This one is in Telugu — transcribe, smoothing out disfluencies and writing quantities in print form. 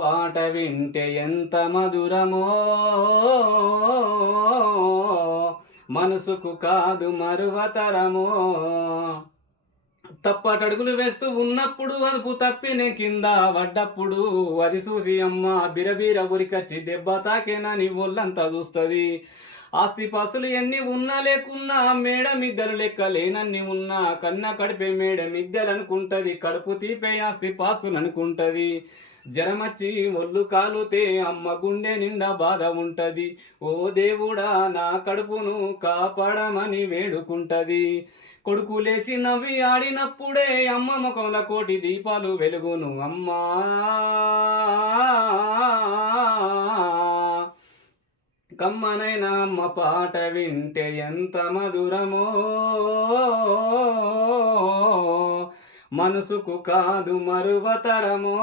పాట వింటే ఎంత మధురమో మనసుకు కాదు మరువతరమో. తప్పటడుగులు వేస్తూ ఉన్నప్పుడు అదుపు తప్పినే కింద పడ్డప్పుడు అది చూసి అమ్మ బిరబీర ఉరికచ్చి దెబ్బ తాకేనని ఒళ్ళంతా చూస్తుంది. ఆస్తిపాస్తులు ఎన్ని ఉన్నా లేకున్నా మేడ మిద్దెలు లెక్క లేనన్ని ఉన్నా కన్న కడిపే మేడ మిద్దెలనుకుంటది, కడుపు తీపే ఆస్తిపాస్తులు అనుకుంటది. జరమచ్చి ఒళ్ళు కాలుతే అమ్మ గుండె నిండా బాధ ఉంటది. ఓ దేవుడా నా కడుపును కాపాడమని వేడుకుంటది. కొడుకు లేచి నవ్వి ఆడినప్పుడే అమ్మ ముఖంలో కోటి దీపాలు వెలుగును అమ్మా. కమ్మనైన అమ్మ పాట వింటే ఎంత మధురమో మనసుకు కాదు మరువతరమో.